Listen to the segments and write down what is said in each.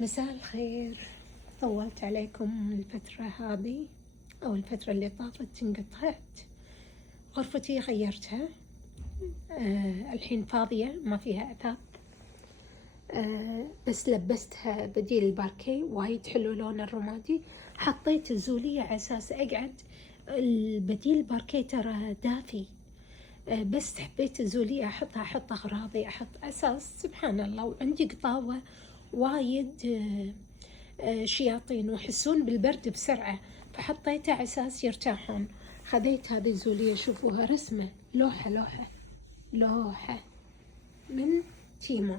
مساء الخير. طولت عليكم الفترة هذه أو الفترة اللي طافت، انقطعت. غرفتي غيرتها، الحين فاضية ما فيها أثاث، بس لبستها بديل الباركيه وايد حلو لون الرمادي. حطيت الزولية على أساس أقعد. البديل الباركيه ترى دافي، بس حبيت الزولية أحط أغراضي، أحط أساس سبحان الله. وعندي قطاوة وايد شياطين ويحسون بالبرد بسرعة، فحطيتها على أساس يرتاحون. خذيت هذه الزولية، شوفوها رسمة لوحة من تيمو،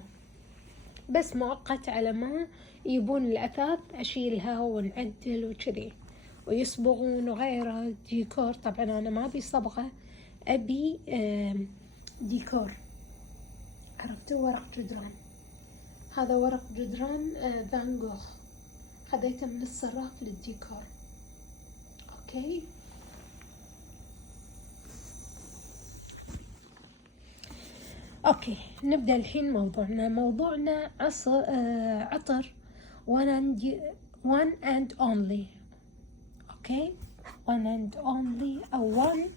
بس مؤقت على ما يبون الأثاث أشيلها ونعدل وكذي ويصبغون وغيره ديكور. طبعا أنا ما أبي صبغة، أبي ديكور. عرفتوا ورق جدران؟ هذا ورق جدران فان جوخ، خذيته من الصراف للديكور. اوكي نبدأ الحين موضوعنا عطر one and only. اوكي one and only او one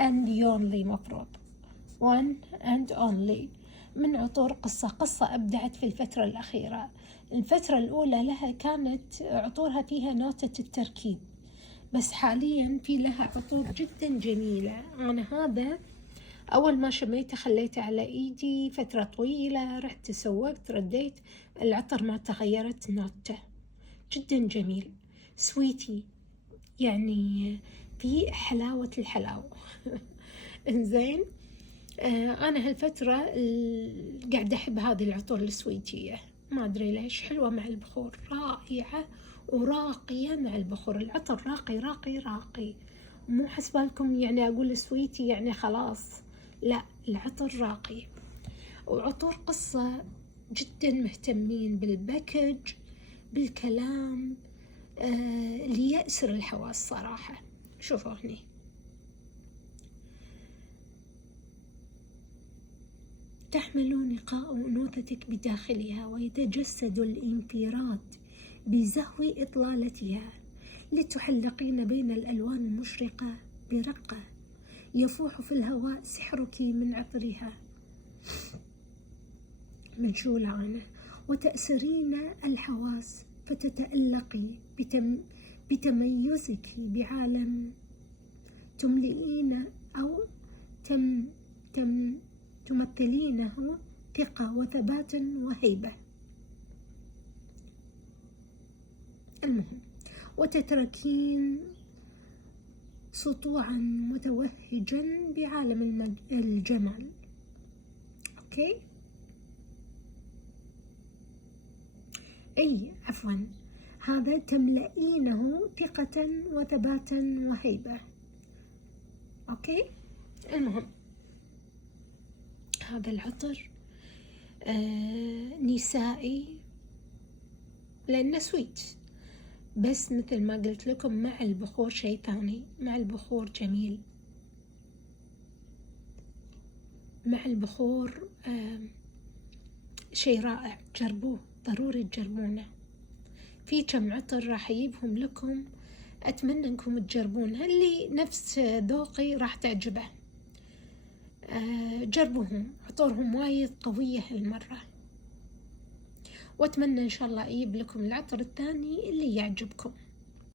and only، مفروض one and only من عطور قصة أبدعت في الفترة الأخيرة. الفترة الأولى لها كانت عطورها فيها نوتة التركيب، بس حاليا في لها عطور جدا جميلة. أنا هذا أول ما شميته خليته على إيدي فترة طويلة، رحت تسوقت رديت، العطر ما تغيرت نوته، جدا جميل سويتي، يعني في حلاوة الحلاوة. إنزين، أنا هالفترة قاعدة أحب هذه العطور السويتية، ما أدري ليش، حلوة مع البخور، رائعة وراقية مع البخور. العطر راقي، مو حسبالكم يعني أقول سويتي يعني خلاص، لا، العطر راقي. وعطور قصة جدا مهتمين بالباكج، بالكلام، ليأسر الحواس صراحة. شوفوا هني، تحمل نقاء أنوثتك بداخلها، ويتجسد الانفراد بزهو إطلالتها، لتحلقين بين الألوان المشرقة برقة، يفوح في الهواء سحرك من عطرها. منشولة أنا، وتأسرين الحواس فتتألقي بتميزك بعالم تملئين أو تمثلينه ثقة وثبات وهيبة. المهم، وتتركين سطوعا متوهجا بعالم الجمال. اوكي، عفوا، هذا تملئينه ثقة وثباتا وهيبة. اوكي، المهم هذا العطر نسائي لأنه سويت، بس مثل ما قلت لكم مع البخور شيء ثاني، مع البخور جميل، مع البخور شيء رائع. جربوه، ضروري تجربونه. في كم عطر راح أجيبهم لكم، أتمنى أنكم تجربونها، اللي نفس ذوقي راح تعجبه. جربوهم، عطورهم وايد قوية هالمرة، وأتمنى إن شاء الله أجيب لكم العطر الثاني اللي يعجبكم.